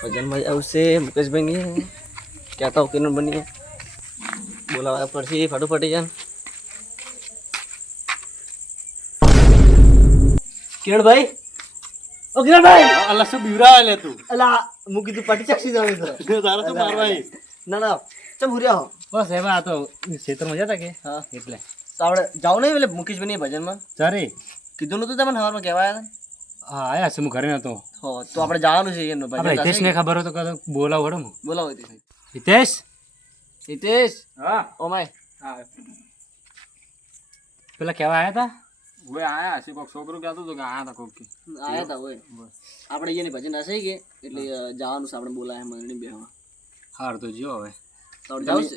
ભજનમાં આવશે મુકેશભાઈ કહેતા હું કિરણ બની બોલાવા પડશે ફટોફટી જાન. કિરણભાઈ? ઓ કિરણભાઈ! અલા શું બીવરાવે લે તું? અલા હું કીધું પટી ચક્ષી જાવ તો તારા તો મારવા એ? ના ના ચમ હુર્યા હો? બસ એમાં આ તો ક્ષેત્રમાં જતા કે? હા. એટલે. તો આપણે જાવ નહીં એટલે મુકેશભાઈ ભજનમાં? ચારે કીધું નતું તમને સવારમાં કહેવાયા હા આયા છે હું ઘરે નતો. હો તો આપણે જવાનું છે એનો ભાઈ. હિતેશ ને ખબર હોય તો બોલાવ હડો હું બોલાવો હિતેશ હિતેશ? હિતેશ? હા. Oh my. પેલા કેવા આયા હતા ઓય આયા છે કોક છોકરો કહેતો હતો કે આયા હતા કોક કે. આયા તા ઓય. આપણે એની ભજન હશે કે એટલે જવાનું છે આપણે બોલાય મંડળી બેહવા. હાર તો જો હવે. તો જાવ છે.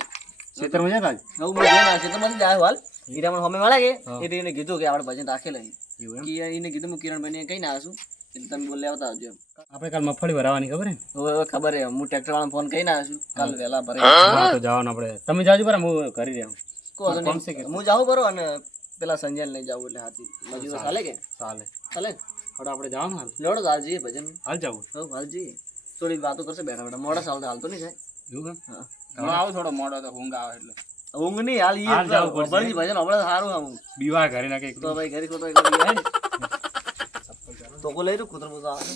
ક્ષેત્રમાં જતા હું આવશે તો મને જાય હાલ. ગીરામણ હમે મળે કે? હા. એટલે એને કીધું કે આપણે ભજન રાખેલા એને કીધું હું કિરણભાઈને કઈ ના આવું એટલે તમે બોલે આવતા આવજો. આપણે કાલ મગફળી ભરાવાની ખબર હે? હવે હવે ખબર હે હું ટ્રેક્ટર વાળા ફોન કઈ ના આવું કાલ વહેલા ભરે. હા? તો જવાનું આપણે. તમે જાજો બરા હું કરી રહ્યો નહીં. હું જાઉં બરો અને પેલા સંજય લઈ જાઉં એટલે હાથી. મજૂરો ચાલે કે? ચાલે. ચાલે? હવે આપણે જવાનું હાલ. લેવડો તો હાલ જઈએ ભજન. હાલ જવું. હવે હાલ જઈએ થોડી વાતો કરશે બેઠા બેઠા. મોડા સાલ તો હાલતો નહીં એવું હા આવું થોડો મોડો તો ઊંઘ આવે એટલે. ઊંઘ નહીં હાલ ઈ પડશે. ભજન હમણાં સારું આમ. બીવા ઘરે નાખે તો ભાઈ ઘરે ખોટો. તો કો લઈ રહ્યું? કૂતરો બધો આવે?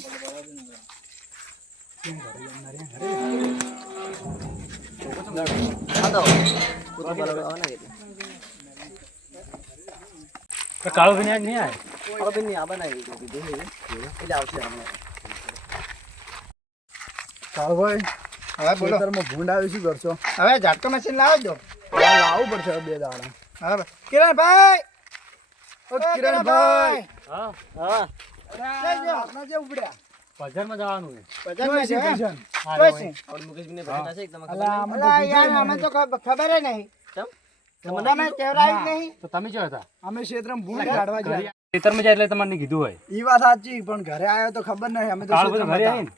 કાળો તો કૂતરો બરાબર આવે ને એટલે. તો કાળો ભાઈ નહીં આવે. એટલે આવશે હમણાં. કાળભાઈ હવે બોલો. ભૂંડ આવી શું કરશો? હવે ઝાટકો મશીન લાવો હા, લાવવું પડશે બે દાડા હવે કિરણભાઈ! ઓ કિરણભાઈ! હા હા. જે ઉપડ્યા. બજારમાં જવાનું છે. બજારમાં છે, ભજન. હા? કોઈ ભાઈ. છે? આપણે મુકેશભાઈને ભજન હશે કે તમને અલા, કીધું યાર અમે તો ખબર ય નહીં. ચમ? તમે નહીં. તો તમે જો હતા. અમે ક્ષેત્રમાં ભૂંડ કાઢવા ગયા. ખેતરમાં જાય એટલે તમારે કીધું હોય. ઈ વાત સાચી પણ ઘરે આવ્યો તો ખબર નહીં. અમે તો ઘરે ક્ષેત્રમાં આવીને.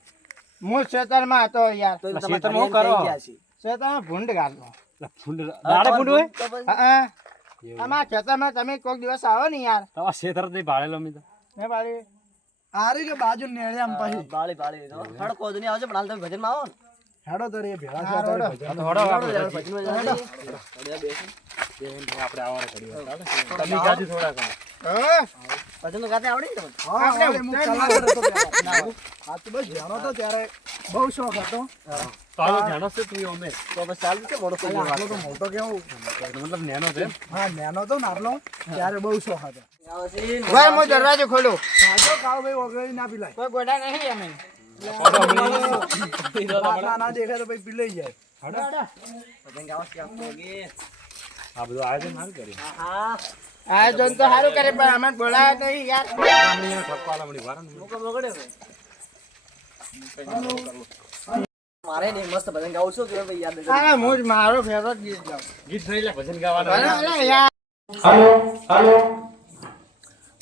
હું ખેતરમાં હતો યાર. તો હું કરો? છે. ભૂંડ ગાળતો. એટલે ફૂંડ દાડે ફૂંડ હોય? તો પછી- હા એવું. અમારા ખેતરમાં તમે કોઈક દિવસ આવો ને યાર. તમારા ખેતરથી હે બાળી આરી કે બાજુ નેળે આમ પછી. ભાડે ભાડે. તો હડ કોદ નહીં આવશે પણ હાલ તમે ભજનમાં આવો ને. હેડો તો ભેળા છે હેડો. ભજન. હેડો આપણે આવારે કરીએ તમે જાજુ થોડા કણ ભજન ગાતે આવડે ને આપણે આપણે હું કલાકાર હતો પહેલા. તો બસ જાણો તો ત્યારે બહુ શોખ હતો. તો જાણો છે તું અમે. તો બસ ચાલુ છે મોડો થઈ ગયો. તો મોટો કેવું? મતલબ નેનો છે હા નાનો તો નાટલો ત્યારે બહુ શોખ હતો. ભાઈ હું દરવાજો ખોલું. ના પીલાય. કોઈ ગોડા નહીં અમે. ના દેખાય તો પછી પીલાઈ જાય. ભજન ગાવા છે આપતો વાગે. આ બધું આયોજન સારું કર્યું. હા તો સારું કરે પણ અમે બોલાયા નહીં યાર. ને. મારે નહીં મસ્ત ભજન ગાવું છું કે ભાઈ યાદ અરે હું મારો ફેવરેટ ગીત ગાઉં. ગીત નહીં લે ભજન ગાવાનું હેલો અરે યાર.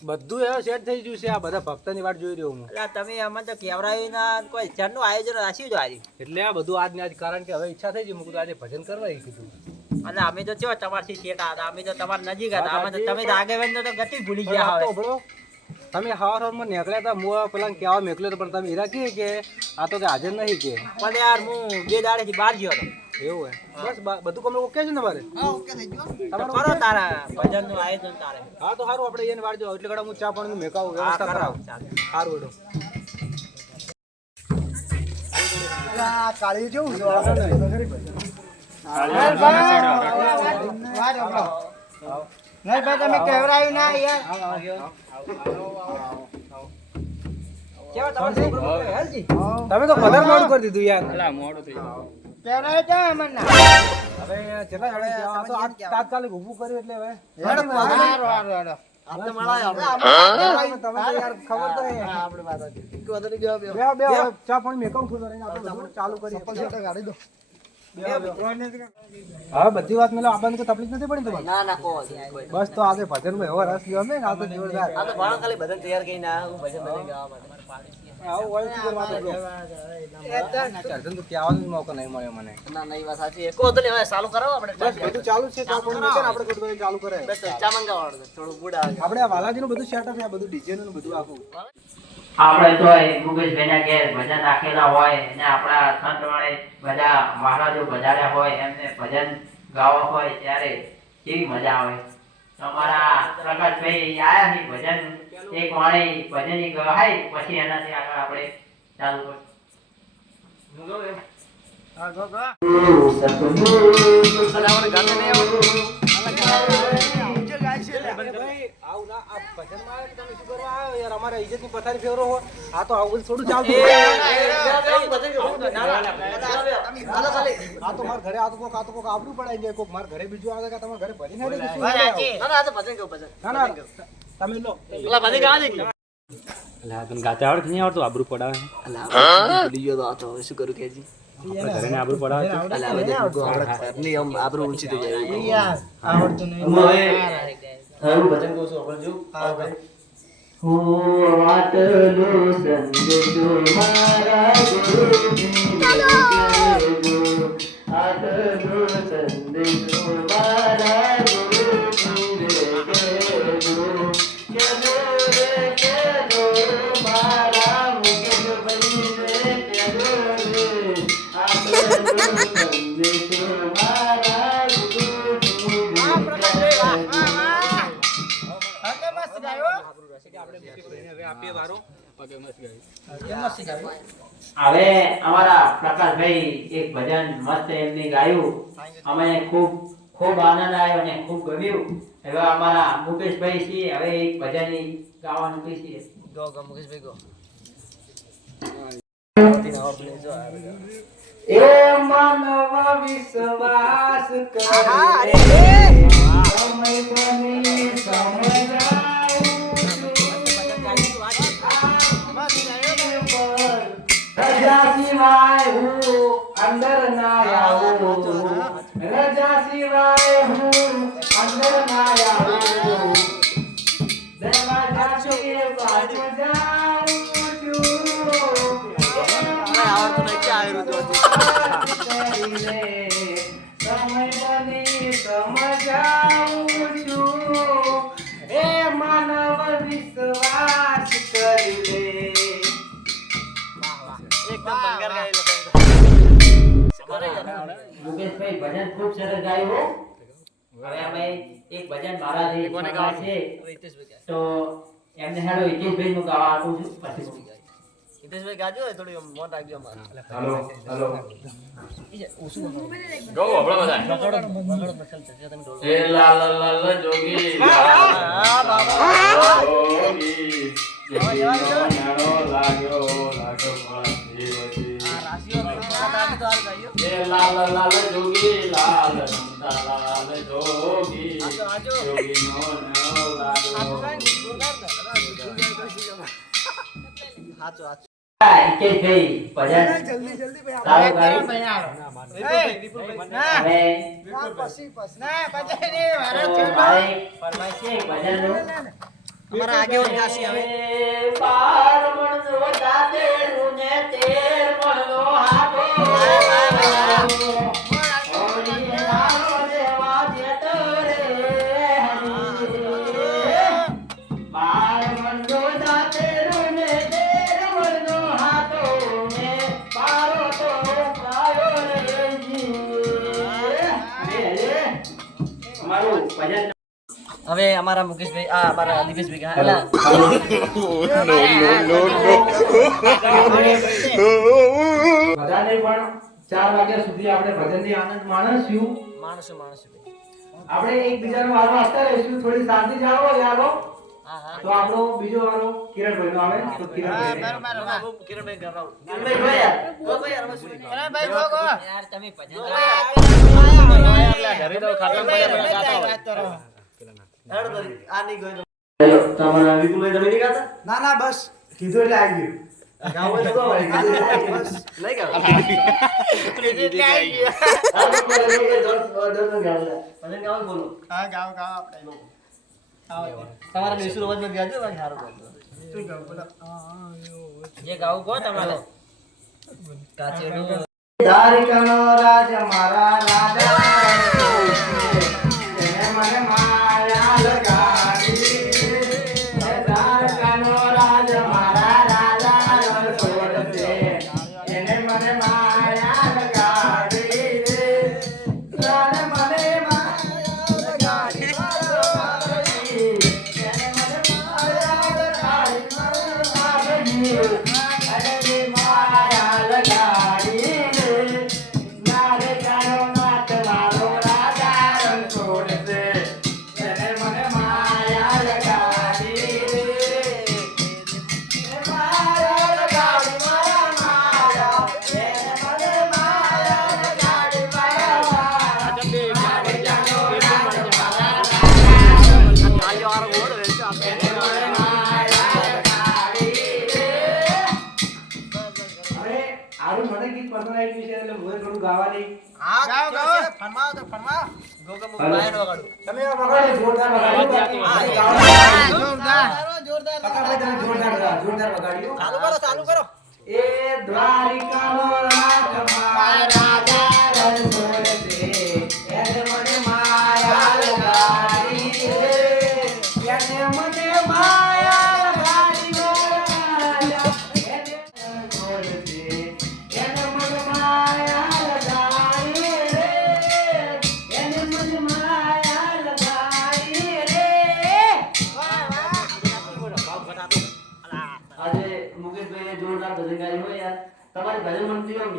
બધું હવે સેટ થઈ ગયું છે. આ બધા ભક્તની વાત જોઈ રહ્યો હું. એટલે તમે અમે તો કેવડાવી ના કોઈ જણનું આયોજન રાખ્યું છે આજે? એટલે આ બધું આજ ને આજ કારણ કે હવે ઈચ્છા થઈ ગઈ. મુકું આજે ભજન કરવા કીધું. અને અમે તો ચો તમારથી શેઠા હતા? અમે તો તમારા નજીક હતા. અમે તો તમે આગળ તો ગતિ ભૂલી ગયા હવે. તમે હવાર હવારમાં નીકળ્યા હતા હું પેલા કહેવા મેકલ્યો હતો પણ તમે હીરા કહે કે આ તો કે હાજર નહીં કે. પણ યાર હું બે દાડેથી બહાર ગયો હતો. એવું હે? બસ બધું કમ ઓકે છે ને તમારે? તમે કરો તારા ભજનનું આયોજન તારે. હા તો સારું આપણે એને વાળજો એટલે કડા હું ચા પાણીનું મેકાવું વ્યવસ્થા કરાવ સારું હેડો. આ કાળી જેવું છે? આગળ નહીં. ભાઈ તમે કેવડાવ્યું ના યાર? તમે તો વધારે મોડું કરી દીધું યાર. કેવડાવ્યું તો અમને ના? હવે ચલા જડે આ તો આ તાત્કાલિક ઊભું કર્યું એટલે હવે. હારું હારું હારું આ તો મળાય આપણે. તમે યાર ખબર તો નહીં. હા, આપણે વાત હતી. કે વધારે બેહો. બે બે. ચા પણ મેકાવું ખુદ રહીને આપણે ચાલુ કરી સેટા કાઢી દો. હવે બધી વાત મેલો આપણને કોઈ તકલીફ નથી પડી તમારે ના ના કોઈ. બસ તો આજે ભજનમાં એવો રસ લ્યો ને આ તો જોરદાર આ તો ભાણો ખાલી ભજન તૈયાર કરી ના હું ભજન ભજન ગાવા માટે. આવું તો મોકો નહીં મળ્યો મને ના ના, એ વાત સાચી છે. તો હવે ચાલુ કરાવો આપણે બસ બધું ચાલુ છે ચા પાણી આપણે બધું બધું ચાલુ કરે બસ ચા મંગાવો થોડું ગુડ આપણે આ વાલાજીનું બધું સેટઅપ આ બધું ડીજે નું બધું આખું આપણે તો મુકેશભાઈના ઘેર ભજન રાખેલા હોય અને આપણા સંત વડે બધા મહારાજો બજાડ્યા હોય એમને ભજન ગાવા હોય ત્યારે કેવી મજા આવે. તમારા પ્રકાશભાઈ આયા છે ભજન? એક વાણી ભજન ગવાય પછી એનાથી આગળ આપણે ચાલુ કરીશું. હા ગો ગો આવું ના આ ભજનમાં આવે તો તમે શું કરવા આવ્યો યાર અમારે ઇજ્જતની પથારી ફેરવો હો આ તો આવું થોડું ચાલતું આ તો મારા ઘરે આ તો કોક આ તો કોક આબરૂ પડાઈ જાય કોક મારા ઘરે બીજું આવે કે તમારા ઘરે ભરી ના લે તો શું વાત સાચી. ના ના તમે લો ભૂલી ગયો તો આ તો શું કરું કેજી અલા, ઘરની આમ આબરૂ ઊંચી થઈ જાય આવડતું હવે તારું ભજન કહું છું આપણે જો આવો ભાઈ. હો વાતનો સંદેશો મારા કહેજો. આતનો સંદેશો મારા હવે અમારા પ્રકાશભાઈ એક ભજન મસ્ત એમની ગાયું. અમે ખૂબ ખૂબ આનંદ આવ્યો અને ખૂબ ગમ્યું. હવે અમારા મુકેશભાઈ છે હવે એક ભજન ગાવાનું કહીએ ગો ગો મુકેશભાઈ ગો. એ માનવ વિશ્વાસ કરે. સમય બની સમજાવું રજા સિવાય હું અંદર ના આવું. રજા સિવાય હું અંદર ના આવું. છે પાછો જાઉં છું. સમય ભજન ખૂબ સરસ ગાયું હવે અમે એક ભજન મારા જે છે. તો એમને હેલો હિતેશભાઈ નું ગાવા આપું છું. પછી હિતેશભાઈ ગાજો થોડી રાખજો અમારે. Hello hello. ગો બધા. એ લાલ લાલ જોગી જોગી જેનો નાનો લાગ્યો લાગ્યો પણ લાલ લાલ જોગી લાલ રમતા લાલ જોગી જોગીનો નાનો લાગ્યો હા, હિતેશભાઈ ભજન સારું ગાયું હવે તો મારે ફરમાઈશ છે ભજનનું. અમારા આગેવાન ગાસી હવે. એ બાર મણનો દાદેડું ને તેર મણનો હાથો. હોળી લાલો દેવા જતો રે આવે બાર મણનો દાદેડું ને તેર મણનો હાથો ને બારો તો ગાયો રે જી. રે, રે. અમારું ભજન હવે અમારા મુકેશભાઈ આ અમારા દિવેશભાઈ ગા અલા બધાને પણ 4 વાગ્યા સુધી આપણે ભજનથી આનંદ માણશું માણસો માણસો. ભાઈ. આપણે એકબીજાનો વારો વાંચતા રહીશું. થોડી શાંતિ જાળવો યારો હા. હા તો આપણો બીજો વારો કિરણભાઈ નો આવે. તો કિરણભાઈ. બાબુ કિરણભાઈ ઘર આવો. કિરણભાઈ યાર. ભાઈ યાર, શું? યાર તમે ભજન હેડ કરી. આ નહીં ગયો. તમારા વિપુલભાઈ તમે નહીં ગાતા? ના ના બસ. કીધું એટલે આવી ગયું. ગાવું હોય તો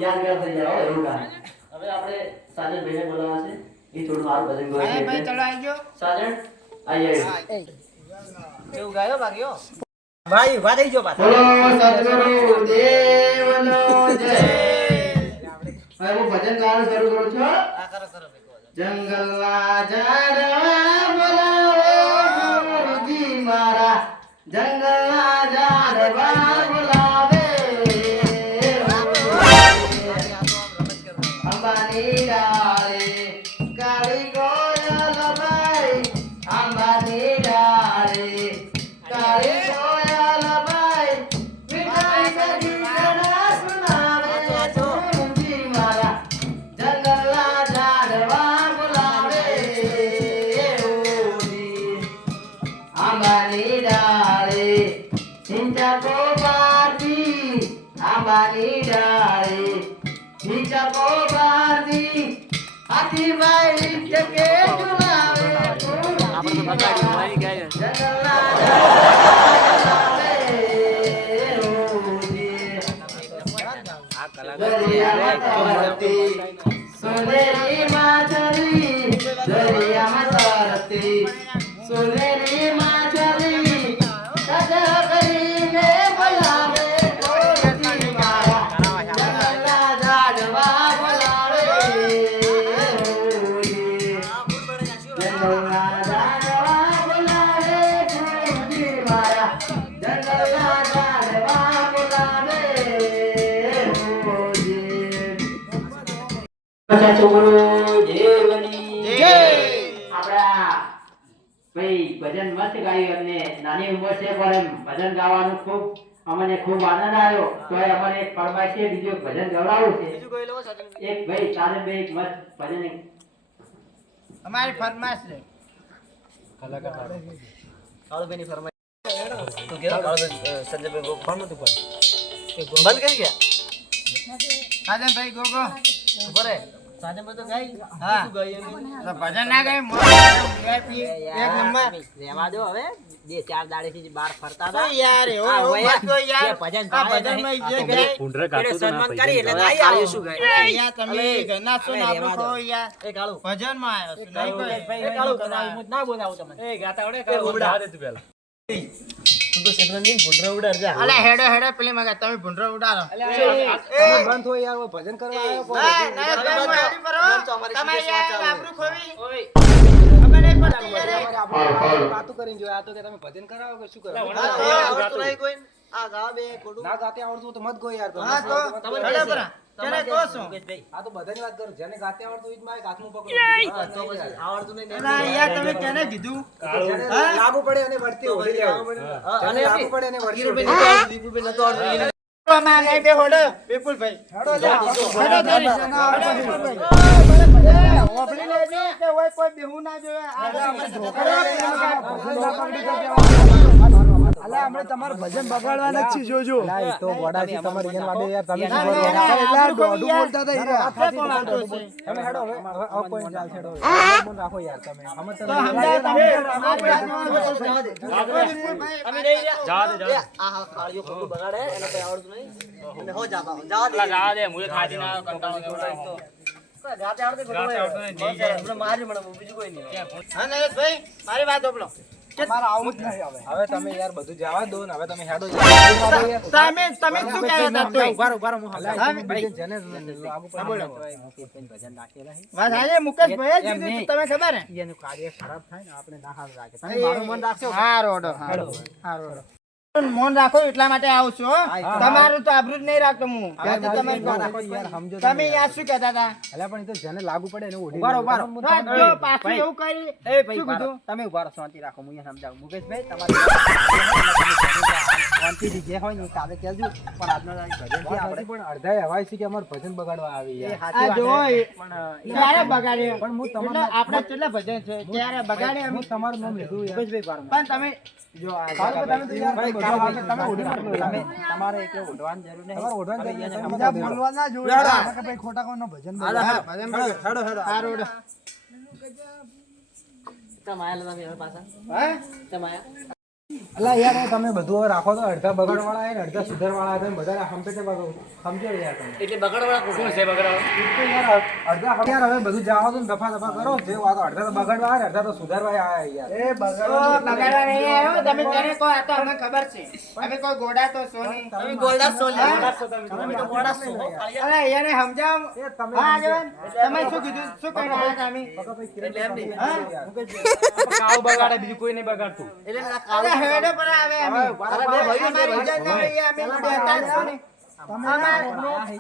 યાદગાર થઈ જાય એવું ગાન હવે આપણે સાજનભાઈને બોલાવવા છે. એ થોડું મારું ભજન ગાય ભાઈ ચલો આવી ગયો. સાજન આઈ આઈ કેવું ગાયો બાકી ભાઈ ઊભા થઈ ગયો પાછા સદગુરુ દેવનો જય. હવે હું ભજન ગાવાનું શરૂ કરું છું આ કરો કરો જંગલના ઝાડવા બોલાવો ગુરુજી મારા. જંગલના ઝાડવા અંબાની ડાળે કાળી કોયલ હાથી નાની ઉંમર છે પણ ભજન ગાવાનું ખૂબ અમને ખૂબ આનંદ આવ્યો. તો અમારે એક ફરમાઈશ છે બીજો ભજન ગવડાવું છે. એક ભાઈ સાજનભાઈ એક મસ્ત ભજન અમારી ફરમાશ છે. કાળુભાઈની ફરમાઈ. તું કેવો? કાળુભાઈ સંજયભાઈ ફોન નતું પર બંધ કરી ગયા? સાજનભાઈ ગોગો. ઊભો રે સાજનભાઈ તો ગાઈ હા. ભજન ના ગાય મોઢું એક નંબર. રહેવા દો હવે. બે ચાર દાડેથી બહાર ફરતા હતા. યાર એવો મત યાર. જે ભજન ભજનમાં નહીં. જે આ તો ગાય સન્માન કરી એટલે ગાઈ આવ્યો શું ગાય? યાર તમે હવે- ઘરના છો ને હવે આપણું દો. ખો યાર? એ કાળુ. ભજનમાં આવ્યો નહીં કોઈ એ કાળુ ના બોલાવું તમને. એ ગાતા આવડે કાળુ ઉડા તું તો શેતરંજી ભૂંડરો ઉડાડ જા હેડો હેડો પેલી મગા તમે ભૂંડરો ઉડાડો. તમે બંધ હોય યાર ભજન કરવા આવ્યો તમે યાર. ખોવી. ઓય વાતો કરીને જોયા. તો કે તમે ભજન કરાવો કે શું કરો? આ તો આવડતું નહીં કોઈ આ ગાવા બે ના ગાતે આવડતું તો મત ગો યાર તો હા તો તમે હેડો પરા. તમારે તેને કહો છું. આ તો બધાની વાત કરું. જેને ગાતે આવડતું જ મારે હાથમાં પકડો હા, તો પછી આવડતું નહીં ને યાર તમે કેને કીધું? લાગુ પડે અને વર્તી ઓઢી લેવું. અને લાગુ પડે અને વર્તી ઓઢી લેવું. નતો આવડતું, વિપુલભાઈ નતો આવડતું, એને નહીં બે હોડો વિપુલભાઈ. હેડો તારી. વિપુલભાઈ. એ, ઓફરી લેજો કે હોય કોઈ બેહું ના જોવે. આ અલા આપણે તમારું ભજન બગાડવાના જ છીએ જોજો ના, તો ગોડાથી તમારી જેમ વાડે યાર તમે શું કરો? ના, ના, એટલે આ આબરૂ દોઢું યાર. બોલતા હતા હીરા. આપણે કોણ આટલું છે? તમે હેડો હવે હવે હવે કોઈ ચાલશે હેડો હવે. રાખો યાર તમે અમે તો સમજાય તમે અમારી વાતમાં વિપુલભાઈ, અમે નહીં આ હા, કાળિયો ખોટું બગાડે, એને કઈ આવડતું નહીં. એને હો જાવા, જાવા દે. જાતે આવડે ખોટું હોય. આપણે મારી મળે, બીજું કોઈ નહીં. હા નરેશભાઈ મારી વાત સાંભળો. મારે આવું જ નહીં હવે. હવે તમે યાર બધું જવા દો ને હવે તમે હેડો તમે તમે શું કહેતા હતા તોય? હા, ભાઈ જેને લાગુ પડે. વાત આજે મુકેશભાઈ જ કીધું તમે ખબર હે એનું કાર્ય ખરાબ થાય ને આપણે ના હાલ રાખે. તમે મારું મન રાખજો હા રોડો હા રોડો મોન રાખો એટલા માટે આવું છું તમારું તો આબરૂ જ નહીં રાખતો હું તમે. તમે યાર શું કહેતા હતા એટલે પણ તો જેને લાગુ પડે એને ઉભારો, ઉભારો. લેવાનું. પાછું એવું કરી એ ભાઈ? તમે ઊભા રહો શાંતિ રાખો હું અહીંયા સમજાવું મુકેશભાઈ તમારે શાંતિથી જે હોય ને કાલે કહેજો. પણ આજનો ભજન આપણે પણ અડધા એવા છે કે અમાર ભજન બગાડવા આવી આ જો ક્યારે બગાડે? પણ હું તમારું આપણે કેટલા ભજન છે? ક્યારે બગાડે હું તમારું નામ લીધું યાર. મુકેશભાઈ પણ તમે જો તમારે એટલે ઓઢવાની જરૂર નહીં. ઓઢવાની જરૂર. બોલવા ના ખોટા ભજન. હેડો, હેડો. પાછા. હે? અલા યાર તમે બધું હવે રાખો તો અડધા બગાડવાળા ને અડધા સુધારવાળા હે બધા હંપે તે બગડ સમજો યાર તમે? એટલે બગડવાળા કોણ છે બગડ વાળા યાર અડધા યાર હવે બધું જવા તો દફા દફા કરો. જે વાત અડધા તો બગડ વાળા અડધા તો સુધર વાળા આયા યાર. એ બગડ બગડ નહીં. આવ્યો. તમે તને કો આ તો અમને ખબર છે. અમે કોઈ ગોડા તો સોની. તમે ગોલ્ડા સો લે હા? તમે. તો ગોડા સો અરે યાર. સમજાવ. એ તમે હા જવાન તમે શું કીધું શું કહી રહ્યા હતા અમે કિરણ એમ નહીં હા? કાવ બગાડે બીજું કોઈ નહીં બગાડતું. એટલે કાવ અરે પર આવે અમે.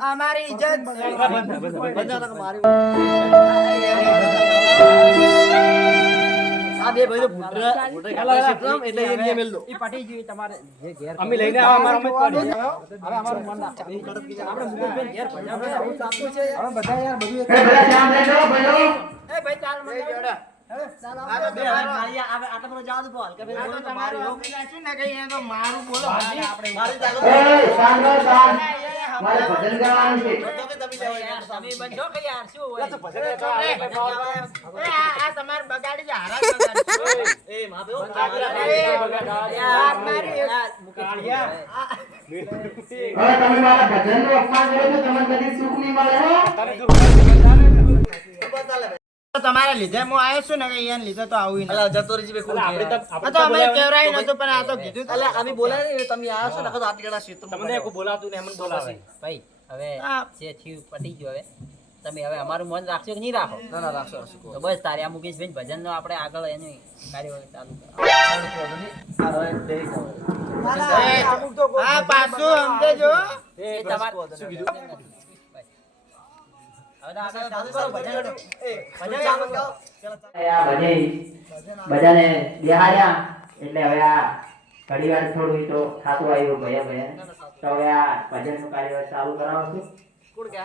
અમારી ઇજ્જત અમે આ બે છે એટલામ, એટલે એ નિયમ મેલ ઈ પટી ગયું તમારે. જે ઘેર અમે લઈને આવા અમારો મત હવે અમારું મન ના આપણે મુકેશભાઈ ઘેર છે. હવે બધા યાર બધું એ ભાઈ ચાલ મને તો તો તો ને તો ભજન ગાવાનું છે તો તમે લેવા યાર તમે બંધો કે યાર શું હોય તો ભજન એ, આ- આ તમારે બગાડી છે, હારા જ બગાડી છે. એ માં બેઓ યાર, મારી હવે તમે મારા ભજનનું અપમાન કરો છો તમને કદી સુખ નહીં મળે તો તમારા લીધે હું આવ્યો છું ને કે અહીંયા લીધે તો આવું. અલા જતો રહી છે બે આપણે તો આપણે તો અમે કહેવરાય નતો પણ આ તો કીધું. અલા અમે બોલાય ને તમે આયા છો ને તો આટકેડા ક્ષેત્રમાં તમને કોઈ બોલાતું ને એમ બોલાવે. ભાઈ હવે જે થયું પતી ગયો હવે. તમે હવે અમારું મન રાખશો કે નહીં રાખો? ના ના રાખશો રાખશો તો બસ તારે આ મુકેશભાઈ ભજન નો આપણે આગળ એની કાર્ય ચાલુ કરો. પાછું સમજેજો. એ તમારે શું કીધું? બધાને બિહાર્યા એટલે હવે આ ઘડી વાર થોડું તો થાતું આવ્યું ભયા ભયા. તો હવે આ ભજનનું કાર્ય ચાલુ કરાવશું. કોણ કહે?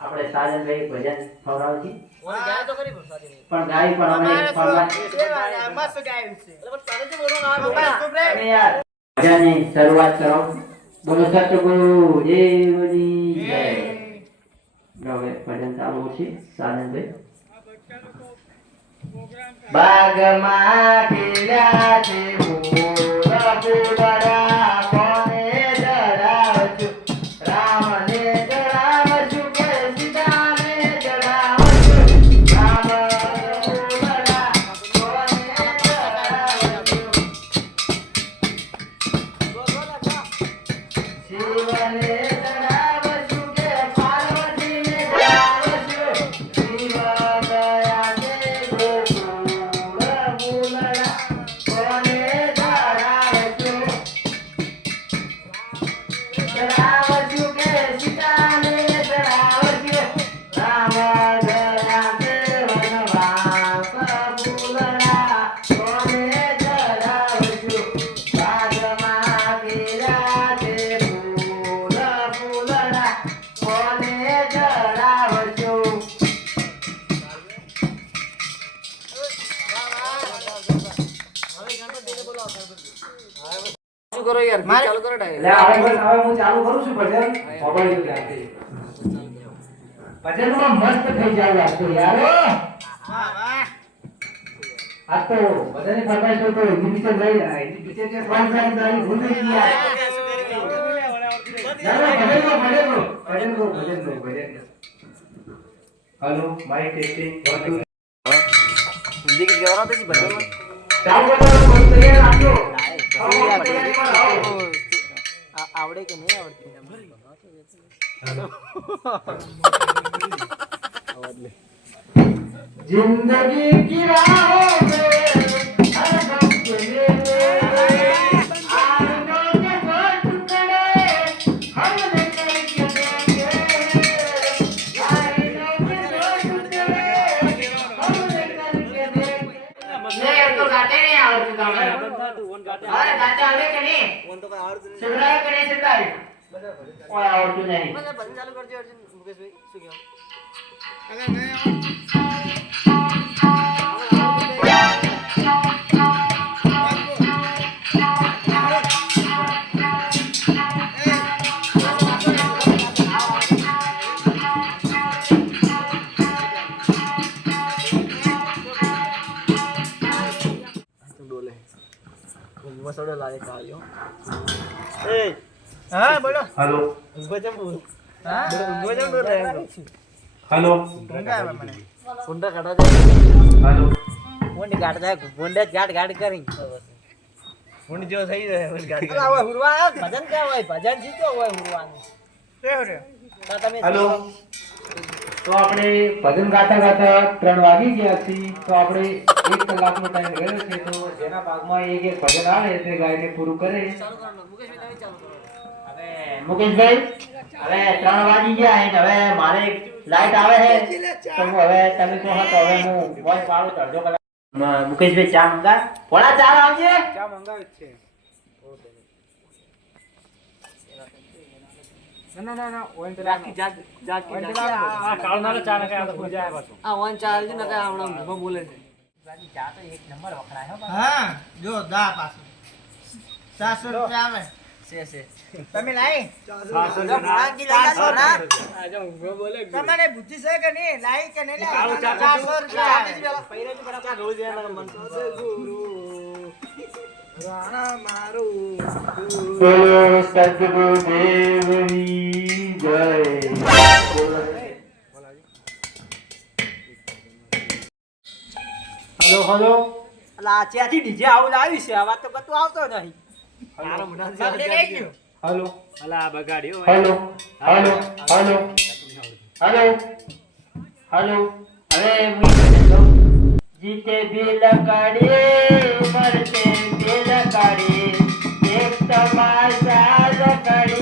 આપણે સાજનભાઈ ભજન ખવડાવશું. ઓને ગાય તો કરી પણ ગાય પણ અમે ભજન ભજનની શરૂઆત કરો. બોલો સતગુરુ દેવની જય. હવે ભજન ચાલુ છે સાજનભાઈ બાગમાં ચાલુ કરું છું ભજન? ભગવાન જાતે ભજનમાં મસ્ત થઈ જાય લાગતો યાર. આ તો બધાની ફરમાઈશ તો હિન્દી પિક્ચર ગઈ હિન્દી પિક્ચર કે ફોન કોણ ગઈ ભૂલી ગયા યાર ના, ના, ભજન ગો ભજન ગો ભજન ગો ભજન ગો ભજન hello mic testing one two આવડે કે નહીં આવડતી? જિંદગી કી રાહ ગાતે નહીં આવડતું તો અમે અરે ગાતે આવડે કે નહીં? ઓન તો કઈ આવડતું નહીં સગડાય કે નહીં સગડાય કોઈ આવડતું નહીં. બધા ભજન ચાલુ કરજો અર્જુન મુકેશભાઈ શું કહો અગર નહીં આવડતું. મસોડો લાગે કાલ્યો એ. હા બોલો. હેલો. ચમ બોલ. હા ચમ બોલ રહ્યા હેલો. ઊંઘ મને. ફોનটা કાઢવા જાય હેલો. ઊંડ ગાડ જાય ઊંડે ગાડ ગાડ કરી. ફોન જો થઈ જાય ગાડી હુરવા ભજન ક્યાં હોય? ભજન જીતો હોય હુરવાનું? રેવ રેવ તમે હેલો. તો આપણે ભજન ગાતા ગાતા ત્રણ વાગી ગયા છીએ. તો આપણે એક કલાકનો ટાઈમ રહ્યો છે તો જેના ભાગમાં એક એક ભજન આવે તે ગાયને પૂરું કરે. હવે મુકેશભાઈ હવે ત્રણ વાગી ગયા છે હવે મારે લાઈટ આવે છે. તો હું હવે તમે કહો તો હવે હું વોઇસ પાડું તો અડધો કલાક. મુકેશભાઈ ચા મંગા થોડા ચા આવજે ચા મંગાવી છે. ના ના ના ઓન આ કાળનારો ચા આ તો પૂજા આવ્યા આ હમણાં બોલે છે. ચા તો એક નંબર વખણાય હો હા જો દા પાછું. ચારસો રૂપિયા આવે છે છે. તમે લાઈ. ભણાંગી લઈ જાજો ના. આજે ઊંઘમાં બોલે તમારે બુદ્ધિ છે કે નહીં? લાઈ કે નહીં લાઈ. ચારસો હેલો હેલો. અલા ત્યાંથી ડીજે આવું લાવ્યું છે આવા તો કતું આવતો નહીં. હેલો. અલા બગાડ્યો hello hello hello. Hello. Hello. ગાઉં. જીતે ભી લગાડે મરતે ભી લગાડે એક તમાશા લગાડી ગાઓ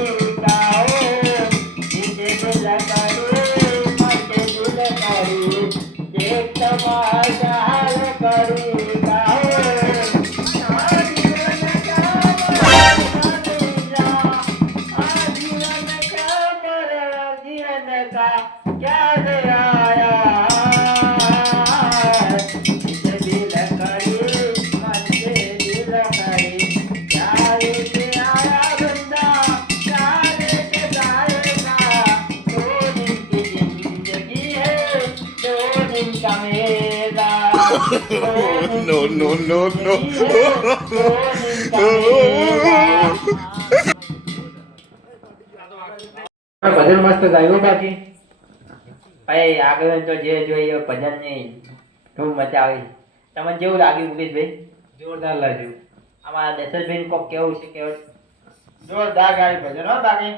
ભજન મસ્ત ગાયું બાકી. ભાઈ આગળ તો જે જોઈએ ભજનની ધૂમ મચાવી. તમને જેવું લાગ્યું મુકેશભાઈ? જોરદાર લાગ્યું. અમારા દશરથભાઈ કોક કેવું છે કે જોરદાર ગાયું ભજન હો બાકી.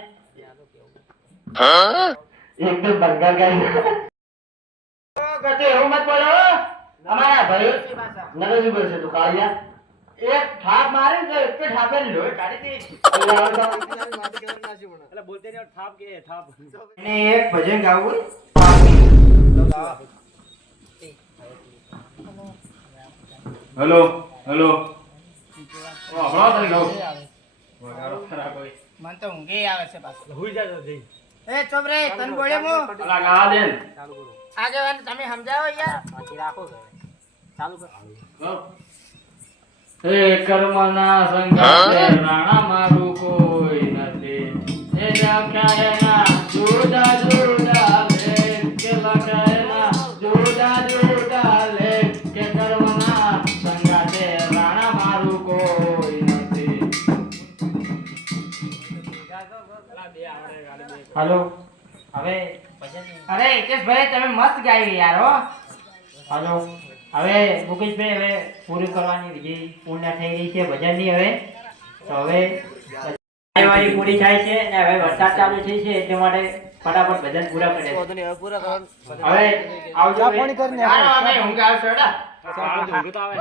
એકદમ બંગાળ ગાયું. એવું મત બોલો અમારા ભાઈ નરેશભાઈ છે તું કાળિયા. એક થાપ મારી તો એક થાપે લોહી કાઢી દે. એટલે બોલતે નહીં થાપ કે થાપ. અને એક ભજન ગાવું હેલો હેલો. ઓ તને ગાઉં વગાડો ખરાબ હોય. મને તો ઊંઘે આવે છે પાછું. હુઈ જાજો જઈ. એ ચોપરે તને બોલે મો અલા ગા દે આગેવાન તમે સમજાવો યાર. બાકી રાખો ચાલુ કર. ગાઓ. હે કર્મના સંગાતે રાણા મારું કોઈ નથી. હે ના જુદા જુદા લે કે લખાયેલા જુદા જુદા લે કે કર્મના સંગાતે રાણા મારું કોઈ નથી. હાલો? હવે અરે હિતેશભાઈ તમે મસ્ત ગાઈ યાર હો. હાલો? હવે મુકેશભાઈ હવે પૂરી કરવાની વિધિ પૂર્ણ થઈ રહી છે ભજનની હવે. તો હવે પૂરી થાય છે અને હવે વરસાદ ચાલુ થઈ છે એટલે માટે ફટાફટ ભજન પૂરા કરે. હવે આવજો ફોન કરીને અમે ઊંઘ આવશે. ઊંઘ તો આવે.